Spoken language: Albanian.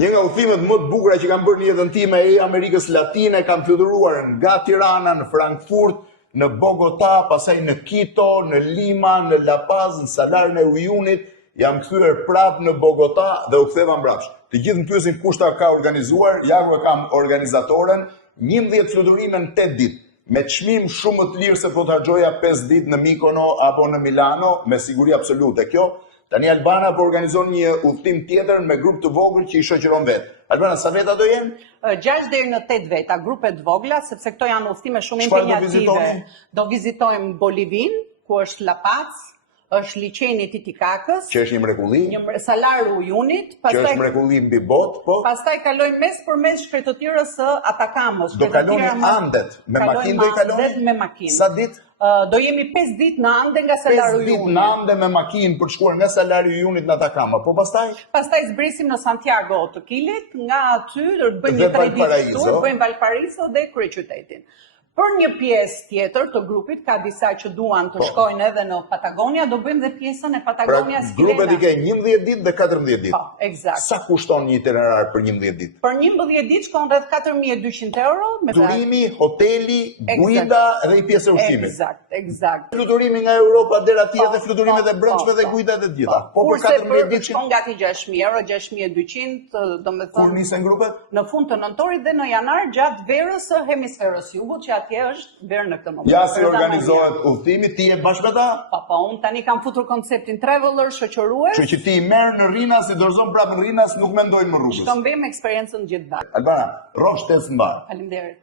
Një nga udhëtimet më të bukura që kam bërë në jetën time e Amerikës Latine, kam fluturuar nga Tirana në Frankfurt, në Bogota, pasaj në Quito, në Lima, në La Paz, në Salar në Uyunit, jam kthyer prapë në Bogota dhe u ktheva mbrapsht. Të gjithë më pyesin kush ta ka organizuar, ja ku e kam organizatorën, 11 fluturime në 8 ditë, me çmim shumë më të lirë se po të harxoja 5 ditë në Mikono apo në Milano, me siguri absolute. Kjo tani Albana po organizon një udhtim tjetër me grup të vogël që i shoqëron vet. Albana, sa veta do jenë? 6 deri në 8 veta, grupe të vogla, sepse këto janë udhëtime shumë impenjative. Do vizitojmë Bolivin, ku është La Paz, është liçeni i Titikakës, që është një mrekulli, Salaru Uyunit, që është mrekulli mbi botë, po. Pastaj kalojmë mes përmes shkretëtirës së Atakamës. Do kalojmë Andet, me makinë do i kalojmë? Me makinë. Sa ditë? Do jemi 5 ditë në Ande nga Salaru Uyunit. 5 ditë në Ande me makinë për të shkuar nga Salaru Uyunit në Atakama, po pastaj? Pastaj zbrisim në Santiago të Kilit, nga aty do të bëjmë një 3 ditë tur, bëjmë Valparaiso dhe kryeqytetin. Për një pjesë tjetër të grupit, ka disa që duan të shkojnë edhe në Patagonia, do bëjmë dhe pjesën e Patagonia Skilena. Grupet i ke 11 ditë dhe 14 ditë. Po, eksakt. Sa kushton një itinerar për 11 ditë? Për 11 ditë shkon rreth 4.200 euro. Fluturimi, hoteli, guida dhe i pjesë e ushqimit. Eksakt. Fluturimi nga Europa deri atje dhe fluturimet e brendshme dhe guidat e gjitha. Po për 14 ditë shkon gati 6.000 euro, 6.200, domethënë. Kur nisen grupet? Në fund të nëntorit dhe në janar gjatë verës së hemisferës jugut, që atje është verë në këtë moment. Ja si organizohet udhëtimi, ti je bashkë me ta? Po, unë tani kam futur konceptin traveler, shoqërues. Kështu që ti i merr në Rrinas, i dorëzon prapë në Rrinas, nuk mendojnë më rrugës. Shkon vim eksperiencën gjithë datë. Albana, rrosh test mbar. Faleminderit.